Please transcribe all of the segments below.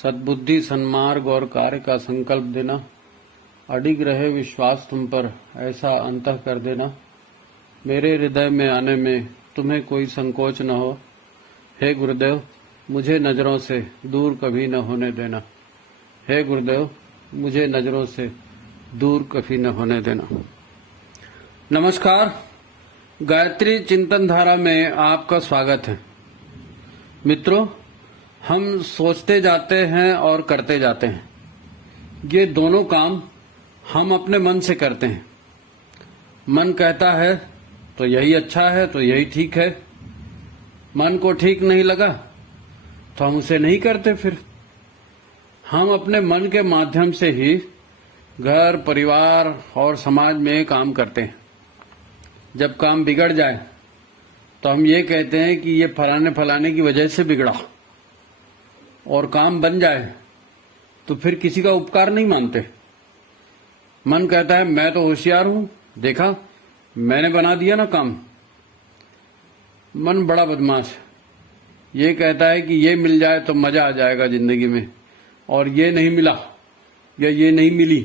सद्बुद्धि सन्मार्ग और कार्य का संकल्प देना, अडिग रहे विश्वास तुम पर, ऐसा अंतः कर देना। मेरे हृदय में आने में तुम्हें कोई संकोच न हो। हे गुरुदेव, मुझे नजरों से दूर कभी न होने देना। हे गुरुदेव, मुझे नजरों से दूर कभी न होने देना। नमस्कार, गायत्री चिंतन धारा में आपका स्वागत है। मित्रों, हम सोचते जाते हैं और करते जाते हैं। ये दोनों काम हम अपने मन से करते हैं। मन कहता है तो यही अच्छा है, तो यही ठीक है। मन को ठीक नहीं लगा तो हम उसे नहीं करते। फिर हम अपने मन के माध्यम से ही घर, परिवार और समाज में काम करते हैं। जब काम बिगड़ जाए तो हम ये कहते हैं कि ये फलाने फलाने की वजह से बिगड़ा, और काम बन जाए तो फिर किसी का उपकार नहीं मानते। मन कहता है मैं तो होशियार हूं, देखा मैंने बना दिया ना काम। मन बड़ा बदमाश है। ये कहता है कि ये मिल जाए तो मजा आ जाएगा जिंदगी में, और ये नहीं मिला या ये नहीं मिली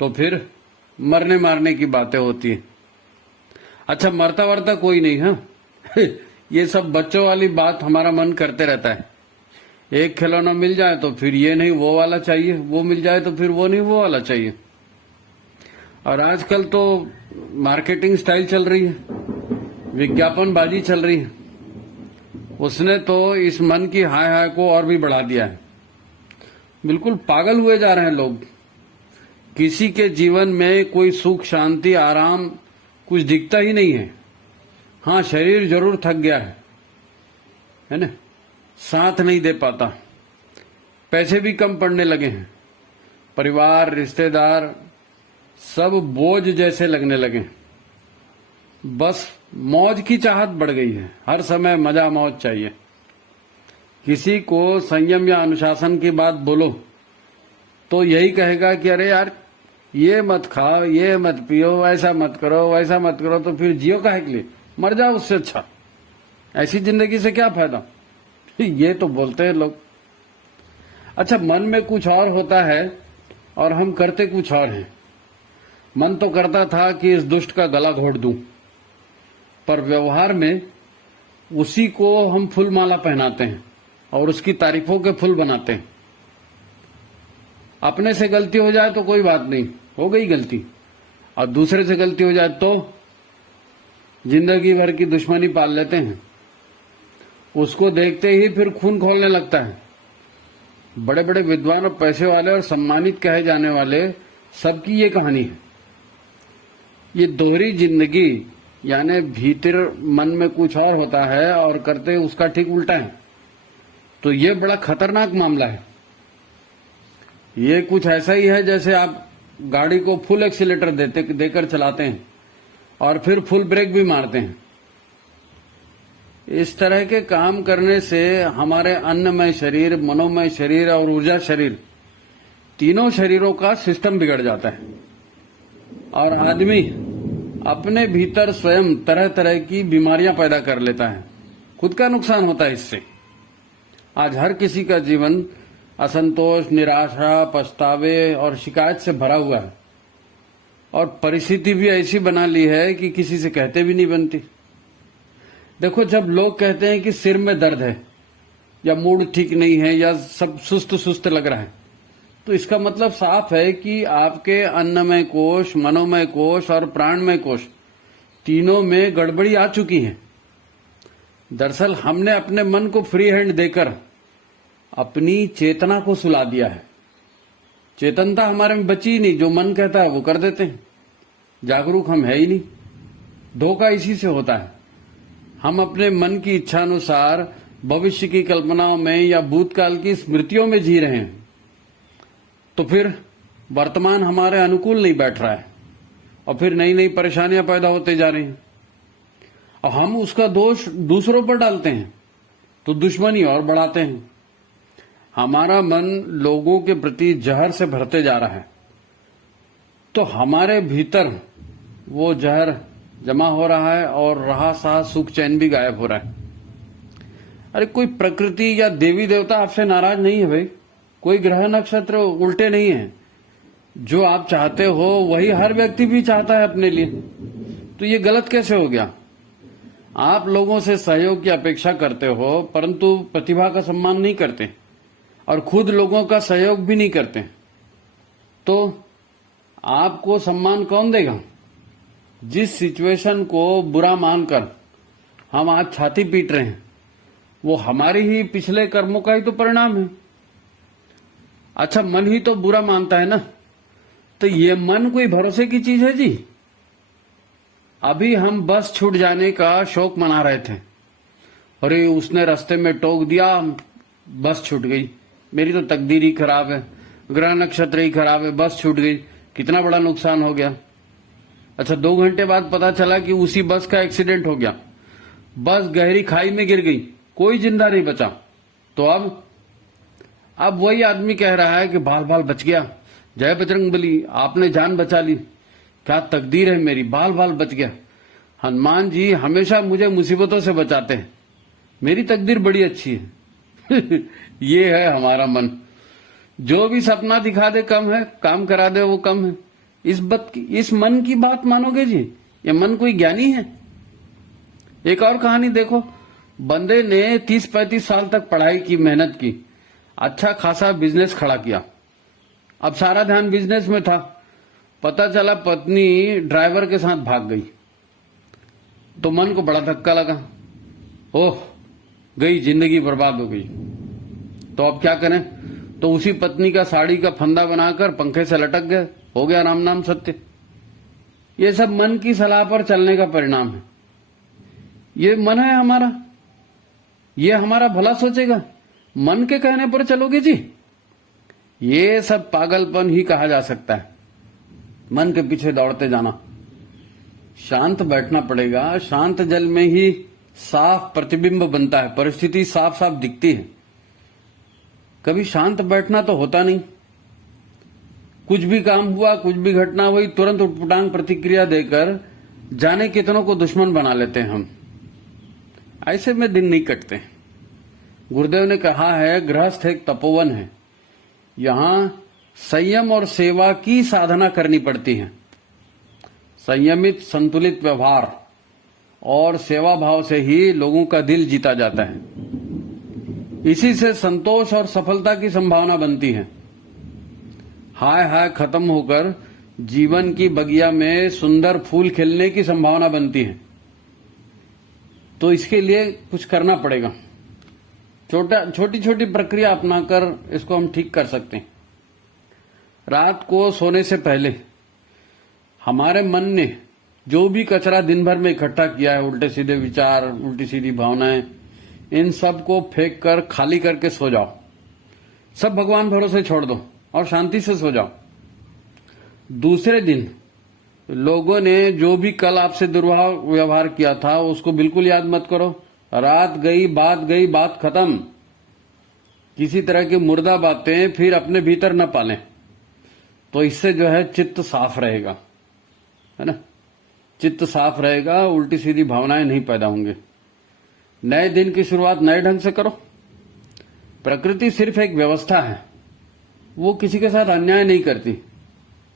तो फिर मरने मारने की बातें होती है। अच्छा, मरता वरता कोई नहीं है। ये सब बच्चों वाली बात हमारा मन करते रहता है। एक खिलौना मिल जाए तो फिर ये नहीं वो वाला चाहिए, वो मिल जाए तो फिर वो नहीं वो वाला चाहिए। और आजकल तो मार्केटिंग स्टाइल चल रही है, विज्ञापनबाजी चल रही है। उसने तो इस मन की हाय हाय को और भी बढ़ा दिया है। बिल्कुल पागल हुए जा रहे हैं लोग। किसी के जीवन में कोई सुख, शांति, आराम कुछ दिखता ही नहीं है। हाँ, शरीर जरूर थक गया है ना, साथ नहीं दे पाता। पैसे भी कम पड़ने लगे हैं। परिवार, रिश्तेदार सब बोझ जैसे लगने लगे। बस मौज की चाहत बढ़ गई है। हर समय मजा मौज चाहिए। किसी को संयम या अनुशासन की बात बोलो तो यही कहेगा कि अरे यार, ये मत खाओ, ये मत पियो, ऐसा मत करो, वैसा मत करो। तो फिर जियो काहे के लिए, मर जाओ उससे अच्छा। ऐसी जिंदगी से क्या फायदा। ये तो बोलते हैं लोग। अच्छा, मन में कुछ और होता है और हम करते कुछ और हैं। मन तो करता था कि इस दुष्ट का गला घोट दूं, पर व्यवहार में उसी को हम फूल माला पहनाते हैं और उसकी तारीफों के फूल बनाते हैं। अपने से गलती हो जाए तो कोई बात नहीं, हो गई गलती, और दूसरे से गलती हो जाए तो जिंदगी भर की दुश्मनी पाल लेते हैं। उसको देखते ही फिर खून खौलने लगता है। बड़े बड़े विद्वान और पैसे वाले और सम्मानित कहे जाने वाले सबकी ये कहानी है। ये दोहरी जिंदगी, यानी भीतर मन में कुछ और होता है और करते उसका ठीक उल्टा है। तो ये बड़ा खतरनाक मामला है। ये कुछ ऐसा ही है जैसे आप गाड़ी को फुल एक्सीलेटर देकर चलाते हैं और फिर फुल ब्रेक भी मारते हैं। इस तरह के काम करने से हमारे अन्नमय शरीर, मनोमय शरीर और ऊर्जा शरीर, तीनों शरीरों का सिस्टम बिगड़ जाता है और आदमी अपने भीतर स्वयं तरह तरह की बीमारियां पैदा कर लेता है। खुद का नुकसान होता है इससे। आज हर किसी का जीवन असंतोष, निराशा, पछतावे और शिकायत से भरा हुआ है, और परिस्थिति भी ऐसी बना ली है कि किसी से कहते भी नहीं बनती। देखो, जब लोग कहते हैं कि सिर में दर्द है या मूड ठीक नहीं है या सब सुस्त सुस्त लग रहा है, तो इसका मतलब साफ है कि आपके अन्नमय कोश, मनोमय कोश और प्राणमय कोश तीनों में गड़बड़ी आ चुकी है। दरअसल हमने अपने मन को फ्री हैंड देकर अपनी चेतना को सुला दिया है। चेतनता हमारे में बची ही नहीं। जो मन कहता है वो कर देते हैं। जागरूक हम है ही नहीं। धोखा इसी से होता है। हम अपने मन की इच्छा अनुसार भविष्य की कल्पनाओं में या भूतकाल की स्मृतियों में जी रहे हैं, तो फिर वर्तमान हमारे अनुकूल नहीं बैठ रहा है और फिर नई नई परेशानियां पैदा होते जा रही हैं। और हम उसका दोष दूसरों पर डालते हैं तो दुश्मनी और बढ़ाते हैं। हमारा मन लोगों के प्रति जहर से भरते जा रहा है, तो हमारे भीतर वो जहर जमा हो रहा है और रहा सहा सुख चैन भी गायब हो रहा है। अरे कोई प्रकृति या देवी देवता आपसे नाराज नहीं है भाई, कोई ग्रह नक्षत्र उल्टे नहीं है। जो आप चाहते हो वही हर व्यक्ति भी चाहता है अपने लिए, तो ये गलत कैसे हो गया? आप लोगों से सहयोग की अपेक्षा करते हो परंतु प्रतिभा का सम्मान नहीं करते और खुद लोगों का सहयोग भी नहीं करते, तो आपको सम्मान कौन देगा? जिस सिचुएशन को बुरा मानकर हम आज छाती पीट रहे हैं वो हमारी ही पिछले कर्मों का ही तो परिणाम है। अच्छा, मन ही तो बुरा मानता है ना, तो ये मन कोई भरोसे की चीज है जी? अभी हम बस छूट जाने का शौक मना रहे थे, अरे उसने रास्ते में टोक दिया, बस छूट गई, मेरी तो तकदीर ही खराब है, ग्रह नक्षत्र ही खराब है, बस छूट गई, कितना बड़ा नुकसान हो गया। अच्छा, 2 घंटे बाद पता चला कि उसी बस का एक्सीडेंट हो गया, बस गहरी खाई में गिर गई, कोई जिंदा नहीं बचा। तो अब वही आदमी कह रहा है कि बाल बाल बच गया, जय बजरंगबली, आपने जान बचा ली, क्या तकदीर है मेरी, बाल बाल बच गया। हनुमान जी हमेशा मुझे मुसीबतों से बचाते हैं, मेरी तकदीर बड़ी अच्छी है। ये है हमारा मन, जो भी सपना दिखा दे कम है, काम करा दे वो कम है। इस मन की बात मानोगे जी? ये मन कोई ज्ञानी है? एक और कहानी देखो, बंदे ने 30-35 साल तक पढ़ाई की, मेहनत की, अच्छा खासा बिजनेस खड़ा किया, अब सारा ध्यान बिजनेस में था। पता चला पत्नी ड्राइवर के साथ भाग गई, तो मन को बड़ा धक्का लगा, ओह गई, जिंदगी बर्बाद हो गई। तो अब क्या करें? तो उसी पत्नी का साड़ी का फंदा बनाकर पंखे से लटक गए, हो गया राम नाम सत्य। ये सब मन की सलाह पर चलने का परिणाम है। ये मन है हमारा, ये हमारा भला सोचेगा? मन के कहने पर चलोगे जी? ये सब पागलपन ही कहा जा सकता है, मन के पीछे दौड़ते जाना। शांत बैठना पड़ेगा, शांत जल में ही साफ प्रतिबिंब बनता है, परिस्थिति साफ साफ दिखती है। कभी शांत बैठना तो होता नहीं, कुछ भी काम हुआ, कुछ भी घटना हुई, तुरंत उटपटांग प्रतिक्रिया देकर जाने कितनों को दुश्मन बना लेते हैं हम। ऐसे में दिन नहीं कटते। गुरुदेव ने कहा है, गृहस्थ एक तपोवन है, यहां संयम और सेवा की साधना करनी पड़ती है। संयमित संतुलित व्यवहार और सेवा भाव से ही लोगों का दिल जीता जाता है। इसी से संतोष और सफलता की संभावना बनती है। हाय हाय खत्म होकर जीवन की बगिया में सुंदर फूल खिलने की संभावना बनती है। तो इसके लिए कुछ करना पड़ेगा, छोटी छोटी प्रक्रिया अपनाकर इसको हम ठीक कर सकते हैं। रात को सोने से पहले हमारे मन ने जो भी कचरा दिन भर में इकट्ठा किया है, उल्टे सीधे विचार, उल्टी सीधी भावनाएं, इन सब को फेंक कर खाली करके सो जाओ। सब भगवान भरोसे छोड़ दो और शांति से सो जाओ। दूसरे दिन लोगों ने जो भी कल आपसे दुर्व्यवहार किया था उसको बिल्कुल याद मत करो। रात गई, बात खत्म। किसी तरह की मुर्दा बातें फिर अपने भीतर न पालें, तो इससे जो है चित्त साफ रहेगा, है ना? चित्त साफ रहेगा, उल्टी सीधी भावनाएं नहीं पैदा होंगे। नए दिन की शुरुआत नए ढंग से करो। प्रकृति सिर्फ एक व्यवस्था है, वो किसी के साथ अन्याय नहीं करती,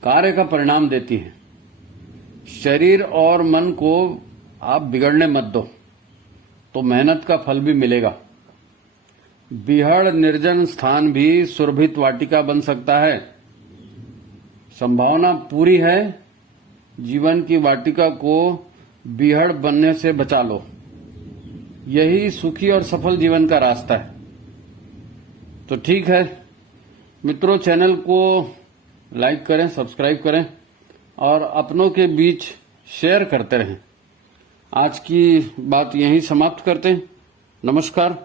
कार्य का परिणाम देती है। शरीर और मन को आप बिगड़ने मत दो, तो मेहनत का फल भी मिलेगा। बिहड़ निर्जन स्थान भी सुरभित वाटिका बन सकता है। संभावना पूरी है, जीवन की वाटिका को बिहड़ बनने से बचा लो। यही सुखी और सफल जीवन का रास्ता है। तो ठीक है मित्रों, चैनल को लाइक करें, सब्सक्राइब करें और अपनों के बीच शेयर करते रहें। आज की बात यहीं समाप्त करते हैं। नमस्कार।